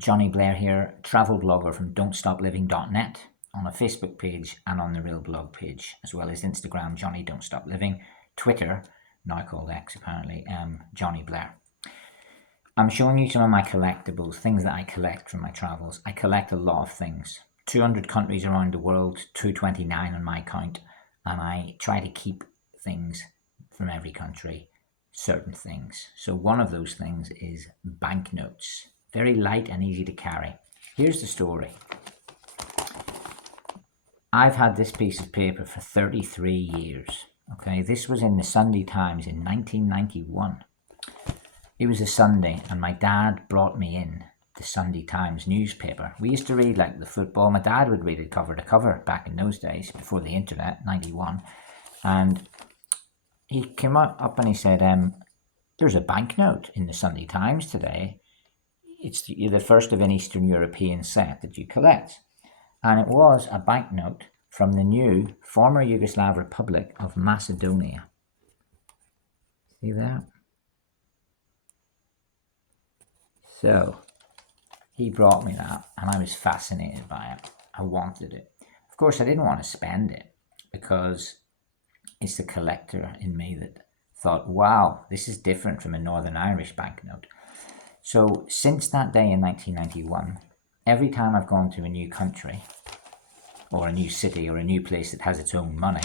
Jonny Blair here, travel blogger from don'tstopliving.net, on a Facebook page and on the Real Blog page, as well as Instagram, Jonny Don't Stop Living, Twitter, now called X apparently, Jonny Blair. I'm showing you some of my collectibles, things that I collect from my travels. I collect a lot of things. 200 countries around the world, 229 on my count, and I try to keep things from every country, certain things. So one of those things is banknotes. Very light and easy to carry. Here's the story. I've had this piece of paper for 33 years. Okay, this was in the Sunday Times in 1991. It was a Sunday and my dad brought me in the Sunday Times newspaper. We used to read like the football. My dad would read it cover to cover back in those days, before the internet, 91. And he came up and he said, there's a banknote in the Sunday Times today. It's the first of an Eastern European set that you collect. And it was a banknote from the new former Yugoslav Republic of Macedonia. See that? So he brought me that and I was fascinated by it. I wanted it. Of course, I didn't want to spend it because it's the collector in me that thought, wow, this is different from a Northern Irish banknote. So since that day in 1991, every time I've gone to a new country or a new city or a new place that has its own money,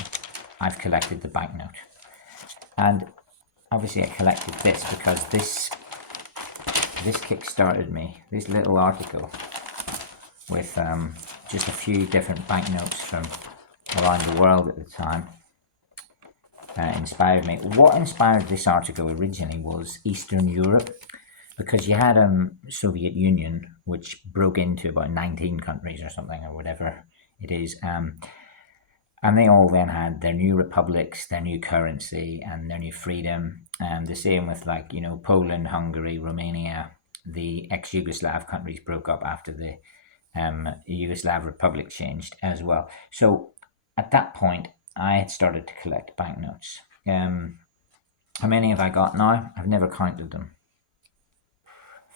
I've collected the banknote. And obviously I collected this because this kick-started me, this little article with just a few different banknotes from around the world at the time inspired me. What inspired this article originally was Eastern Europe, because you had Soviet Union, which broke into about 19 countries or something, or whatever it is, and they all then had their new republics, their new currency, and their new freedom. And the same with, like, you know, Poland, Hungary, Romania. The ex-Yugoslav countries broke up after the Yugoslav Republic changed as well. So at that point, I had started to collect banknotes. How many have I got now? I've never counted them.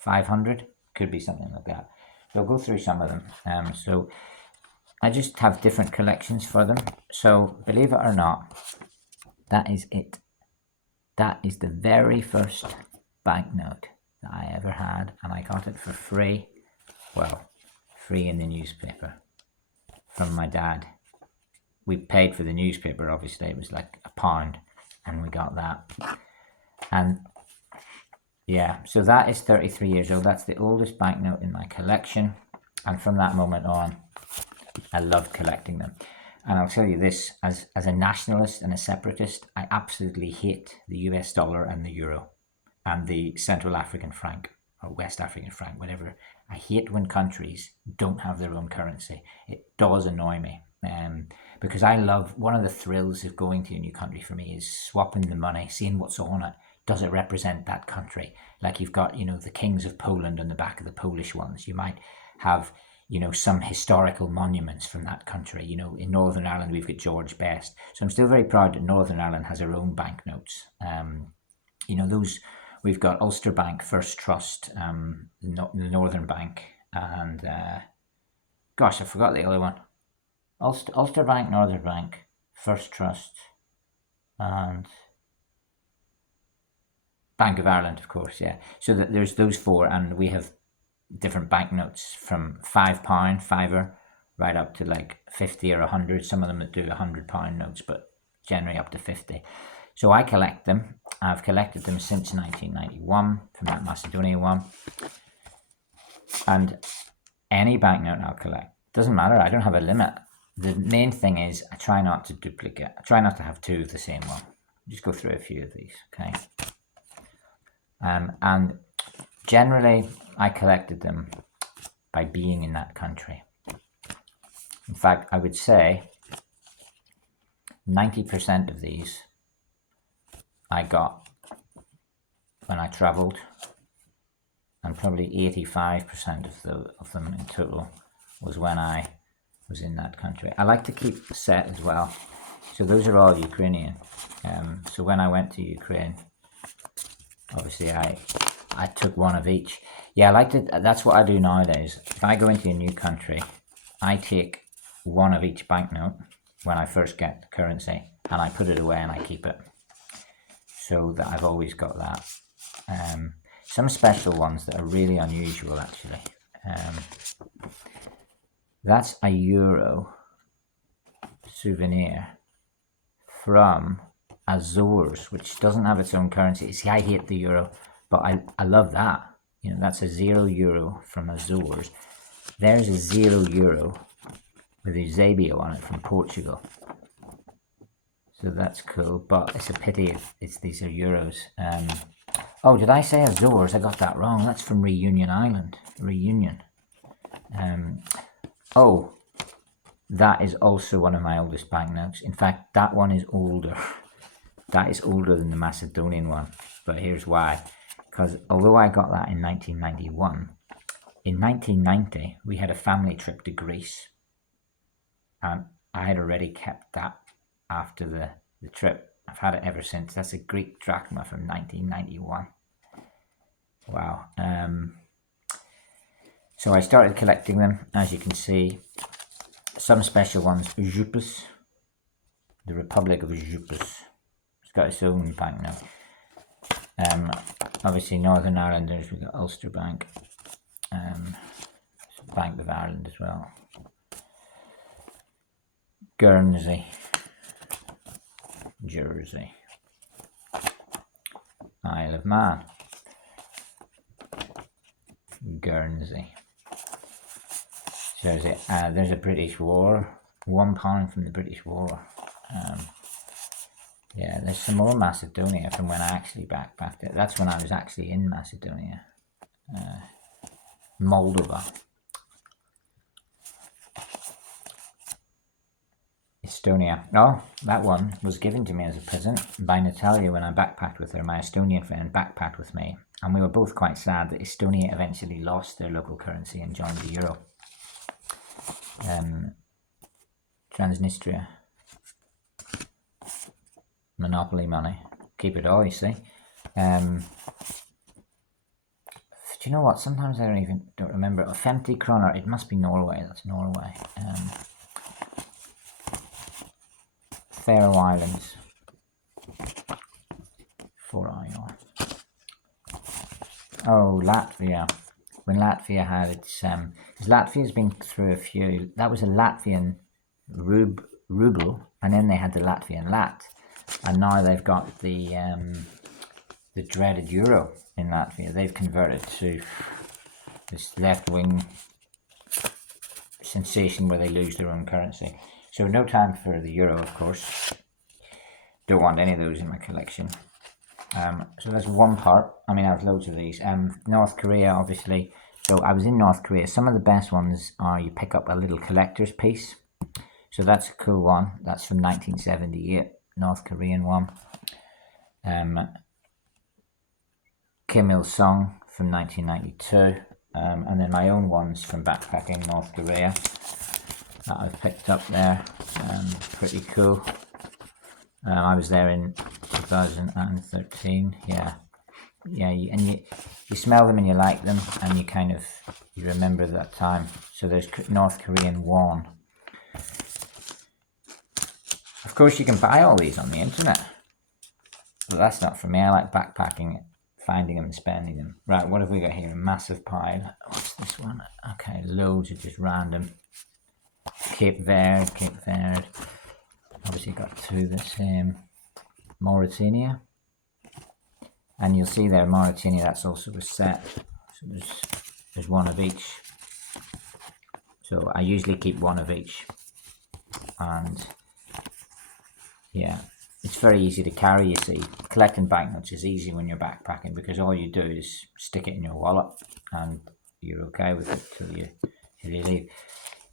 500? Could be something like that. So I'll go through some of them. So I just have different collections for them. So believe it or not, that is it. That is the very first banknote that I ever had, and I got it for free. Well, free in the newspaper from my dad. We paid for the newspaper, obviously. It was like £1, and we got that. And yeah, so that is 33 years old. That's the oldest banknote in my collection. And from that moment on, I loved collecting them. And I'll tell you this, as a nationalist and a separatist, I absolutely hate the US dollar and the euro and the Central African franc or West African franc, whatever. I hate when countries don't have their own currency. It does annoy me. Because I love, one of the thrills of going to a new country for me is swapping the money, seeing what's on it. Does it represent that country? Like you've got, you know, the kings of Poland on the back of the Polish ones. You might have, you know, some historical monuments from that country. You know, in Northern Ireland, we've got George Best. So I'm still very proud that Northern Ireland has her own banknotes. You know, those, we've got Ulster Bank, First Trust, the Northern Bank, and gosh, I forgot the other one. Ulster Bank, Northern Bank, First Trust, and Bank of Ireland, of course, yeah. So that there's those four, and we have different banknotes from £5, fiver, right up to like 50 or 100. Some of them that do £100 notes, but generally up to 50. So I collect them. I've collected them since 1991 from that Macedonia one. And any banknote I'll collect. Doesn't matter, I don't have a limit. The main thing is I try not to duplicate. I try not to have two of the same one. Just go through a few of these, okay? And generally, I collected them by being in that country. In fact, I would say 90% of these I got when I traveled, and probably 85% of them in total was when I was in that country. I like to keep the set as well. So those are all Ukrainian. So when I went to Ukraine, obviously I I took one of each. Yeah, I like to. That's what I do nowadays. If I go into a new country, I take one of each banknote when I first get the currency, and I put it away and I keep it, so that I've always got that. Some special ones that are really unusual, actually. That's a euro souvenir from Azores, which doesn't have its own currency. See, I hate the euro, but I love that. You know, that's a €0 from Azores. There's a €0 with Eusebio on it from Portugal. So that's cool, but it's a pity these are euros. Oh, did I say Azores? I got that wrong. That's from Reunion Island. Reunion. Oh, that is also one of my oldest banknotes. In fact, that one is older. That is older than the Macedonian one. But here's why. Because although I got that in 1991, in 1990 we had a family trip to Greece. And I had already kept that after the trip. I've had it ever since. That's a Greek drachma from 1991. Wow. So I started collecting them, as you can see. Some special ones. Jupus. The Republic of Jupus. It's got its own banknote. Obviously Northern Irelanders, we've got Ulster Bank. Bank of Ireland as well. Guernsey. Jersey. Isle of Man. Guernsey. Jersey. There's a British War. £1 from the British War. Yeah, there's some more Macedonia from when I actually backpacked it. That's when I was actually in Macedonia. Moldova. Estonia. Oh, that one was given to me as a present by Natalia when I backpacked with her. My Estonian friend backpacked with me. And we were both quite sad that Estonia eventually lost their local currency and joined the euro. Transnistria. Monopoly money. Keep it all, you see. Do you know what? Sometimes I don't remember. 50 kroner. It must be Norway. That's Norway. Faroe Islands. 4IR. Oh, Latvia. When Latvia had its... Latvia's been through a few... That was a Latvian ruble, and then they had the Latvian lat. And now they've got the dreaded euro in Latvia. They've converted to this left-wing sensation where they lose their own currency. So no time for the euro, of course. Don't want any of those in my collection. So that's one part. I mean, I have loads of these. North Korea, obviously. So I was in North Korea. Some of the best ones are you pick up a little collector's piece. So that's a cool one. That's from 1978. North Korean one. Kim Il-sung from 1992. And then my own ones from backpacking North Korea that I've picked up there. Pretty cool. I was there in 2013. Yeah, and you smell them and you like them, and you remember that time. So there's North Korean won. Of course, you can buy all these on the internet, but that's not for me. I like backpacking, finding them and spending them. Right, what have we got here? A massive pile. What's this one? Okay, loads of just random. Cape Verde. Obviously got two the same. Mauritania. And you'll see there, Mauritania, that's also a set. So there's one of each. So I usually keep one of each. And yeah, it's very easy to carry, you see. Collecting banknotes is easy when you're backpacking because all you do is stick it in your wallet and you're okay with it till you leave.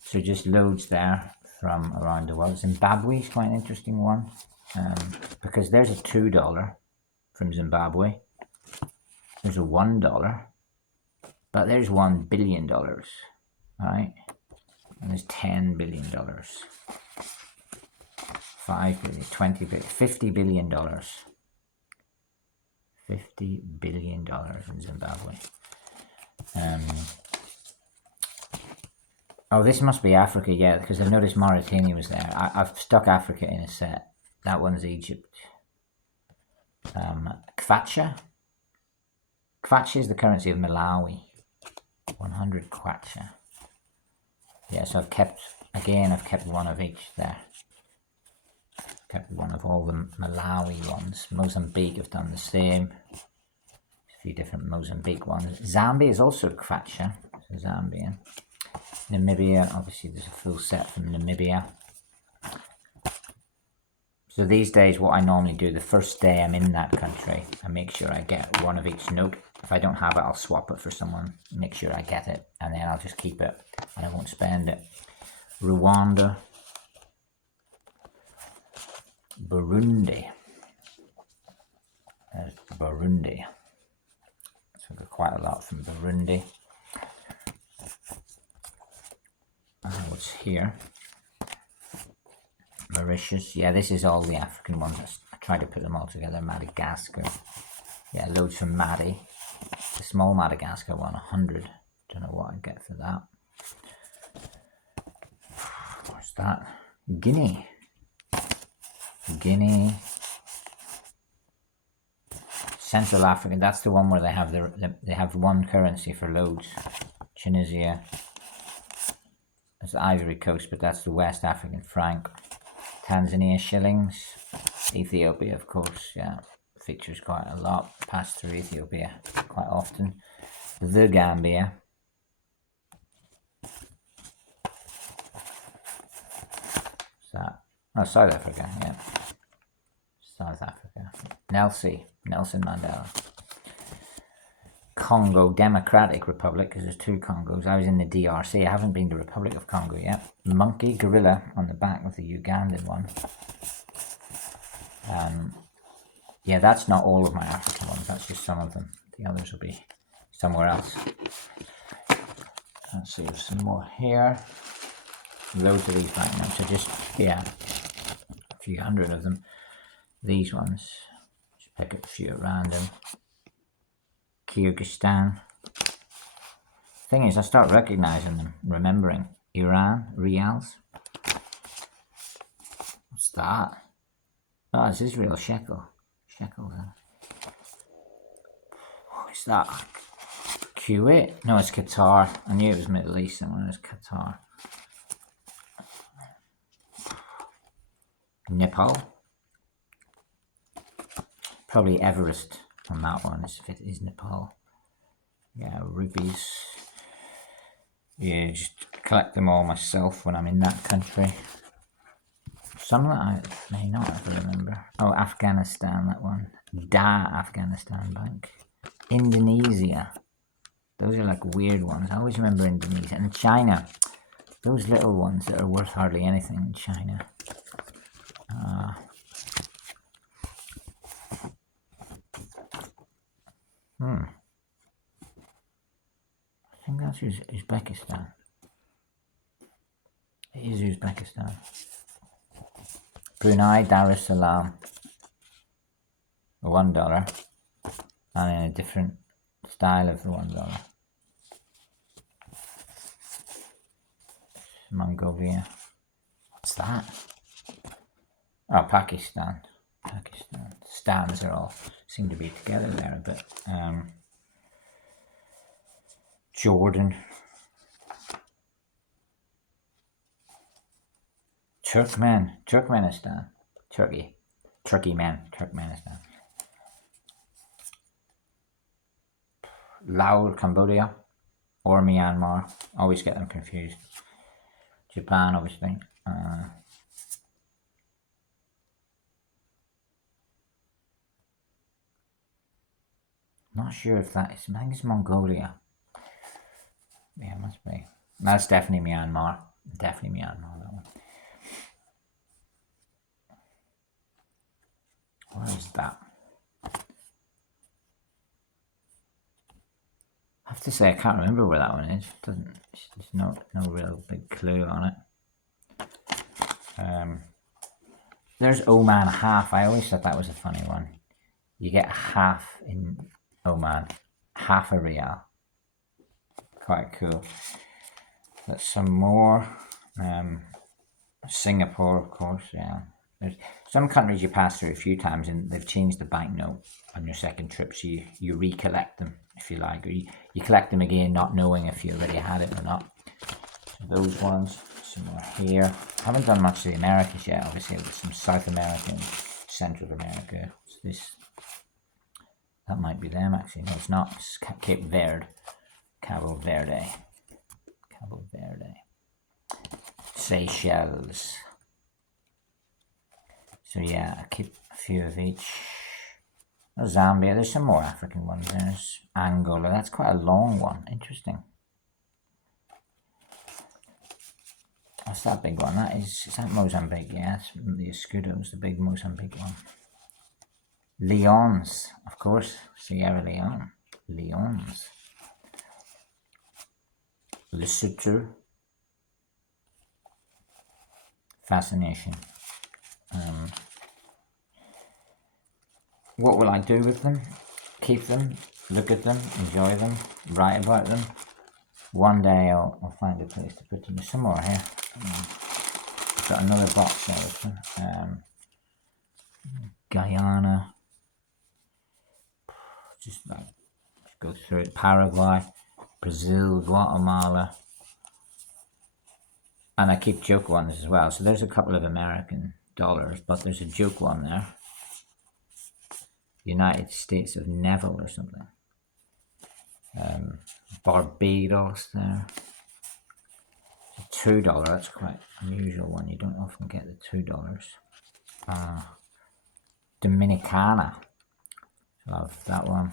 So just loads there from around the world. Zimbabwe is quite an interesting one because there's a $2 from Zimbabwe. There's a $1, but there's $1 billion, right? And there's $10 billion, $5 billion, $20 billion, $50 billion, $50 billion in Zimbabwe. Oh, this must be Africa, yeah, because I noticed Mauritania was there. I've stuck Africa in a set. That one's Egypt. Kwacha. Kwacha is the currency of Malawi. 100 kwacha. Yeah, so I've kept one of each there. Kept one of all the Malawi ones. Mozambique have done the same. A few different Mozambique ones. Zambia is also kwacha. So Zambian. Namibia, obviously there's a full set from Namibia. So these days what I normally do, the first day I'm in that country, I make sure I get one of each note. If I don't have it, I'll swap it for someone, make sure I get it, and then I'll just keep it and I won't spend it. Rwanda. Burundi. There's Burundi. So I've got quite a lot from Burundi. What's here? Mauritius. Yeah, this is all the African ones. I tried to put them all together. Madagascar. Yeah, loads from Madi. The small Madagascar one, 100. Don't know what I'd get for that. What's that? Guinea. Guinea. Central African. That's the one where they have one currency for loads. Tunisia. That's the Ivory Coast, but that's the West African franc. Tanzania shillings. Ethiopia, of course, yeah, features quite a lot. Pass through Ethiopia quite often. The Gambia. What's that? Oh, South Africa, yeah. South Africa. Nelson Mandela. Congo Democratic Republic, because there's two Congos. I was in the DRC. I haven't been to Republic of Congo yet. Monkey, gorilla on the back of the Ugandan one. Yeah, that's not all of my African ones. That's just some of them. The others will be somewhere else. Let's see, there's some more here. Loads of these banknotes. So just, yeah, a few hundred of them. These ones. Just pick up a few at random. Kyrgyzstan. Thing is, I start recognizing them, remembering. Iran, Rials. What's that? Oh, it's Israel shekel. Shekel there. What's that? Kuwait? No, it's Qatar. I knew it was Middle East somewhere. It's Qatar. Nepal. Probably Everest on that one, if it is Nepal. Yeah, rupees. Yeah, just collect them all myself when I'm in that country. Some that I may not ever remember. Oh, Afghanistan, that one. Afghanistan Bank. Indonesia. Those are like weird ones. I always remember Indonesia. And China. Those little ones that are worth hardly anything in China. I think that's Uzbekistan. It is Uzbekistan. Brunei, Dar es Salaam. $1. And in a different style of the $1. Mongolia. What's that? Oh, Pakistan. Pakistan. Stands are all seem to be together there a bit. Jordan. Turkmenistan. Turkmenistan. Laos, Cambodia, or Myanmar. Always get them confused. Japan, obviously. Not sure if that is. I think it's Mongolia. Yeah, it must be. That's definitely Myanmar. Definitely Myanmar, that one. Where is that? I have to say I can't remember where that one is. There's no real big clue on it. There's Oman half. I always thought that was a funny one. You get half in Oman, half a real. Quite cool. Got some more. Singapore, of course, yeah. There's some countries you pass through a few times and they've changed the banknote on your second trip, so you recollect them, if you like, or you collect them again not knowing if you already had it or not. So those ones, some more here. I haven't done much of the Americas yet, obviously, with some South America and Central America. So this, that might be them actually. No, it's not. It's Cape Verde. Cabo Verde. Cabo Verde. Seychelles. So yeah, I keep a few of each. Zambia, there's some more African ones. There's Angola, that's quite a long one. Interesting. What's that big one? Is that Mozambique? Yeah, the Escudo's the big Mozambique one. Leons, of course, Sierra Leone. Leons. Lesotho. Fascination. What will I do with them? Keep them, look at them, enjoy them, write about them. One day I'll find a place to put them. There's some more here. I've got another box there. Guyana. Just like go through it. Paraguay, Brazil, Guatemala. And I keep joke ones as well. So there's a couple of American dollars, but there's a joke one there. United States of Neville or something. Barbados there. $2, that's quite unusual one. You don't often get the $2. Dominicana. Love that one.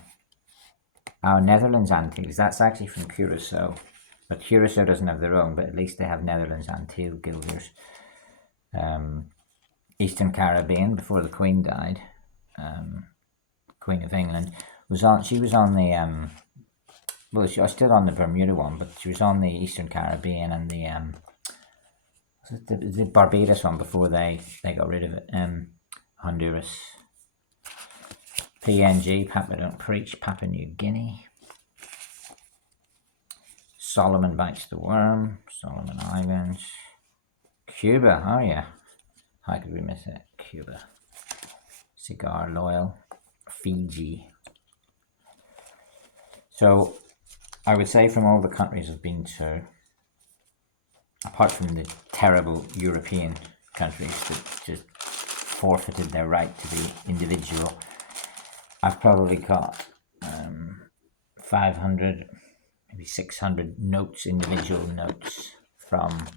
Oh, Netherlands Antilles. That's actually from Curacao. But Curacao doesn't have their own, but at least they have Netherlands Antilles guilders. Eastern Caribbean, before the Queen died. Queen of England she was on the well, she was still on the Bermuda one, but she was on the Eastern Caribbean and the Barbados one before they got rid of it. Honduras. PNG, Papa Don't Preach, Papua New Guinea. Solomon Bites the Worm, Solomon Islands. Cuba, oh yeah. How could we miss it? Cuba. Cigar Loyal. Fiji. So I would say from all the countries I've been to, apart from the terrible European countries that just forfeited their right to be individual, I've probably got 500, maybe 600 notes, individual notes from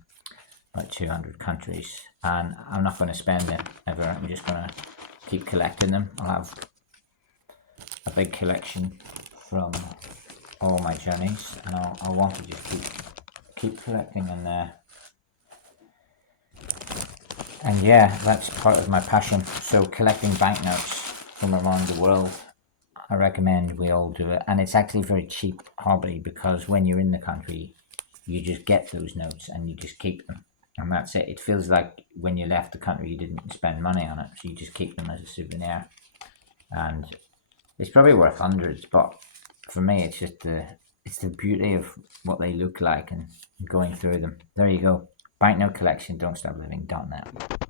about 200 countries, and I'm not going to spend them ever. I'm just going to keep collecting them. I'll have a big collection from all my journeys, and I want to just keep collecting, and yeah, that's part of my passion. So collecting banknotes from around the world, I recommend we all do it, and it's actually a very cheap hobby because when you're in the country, you just get those notes and you just keep them, and that's it. It feels like when you left the country you didn't spend money on it, so you just keep them as a souvenir, and it's probably worth hundreds, but for me it's just the beauty of what they look like and going through them. There you go. Banknote collection, don't stop living.net.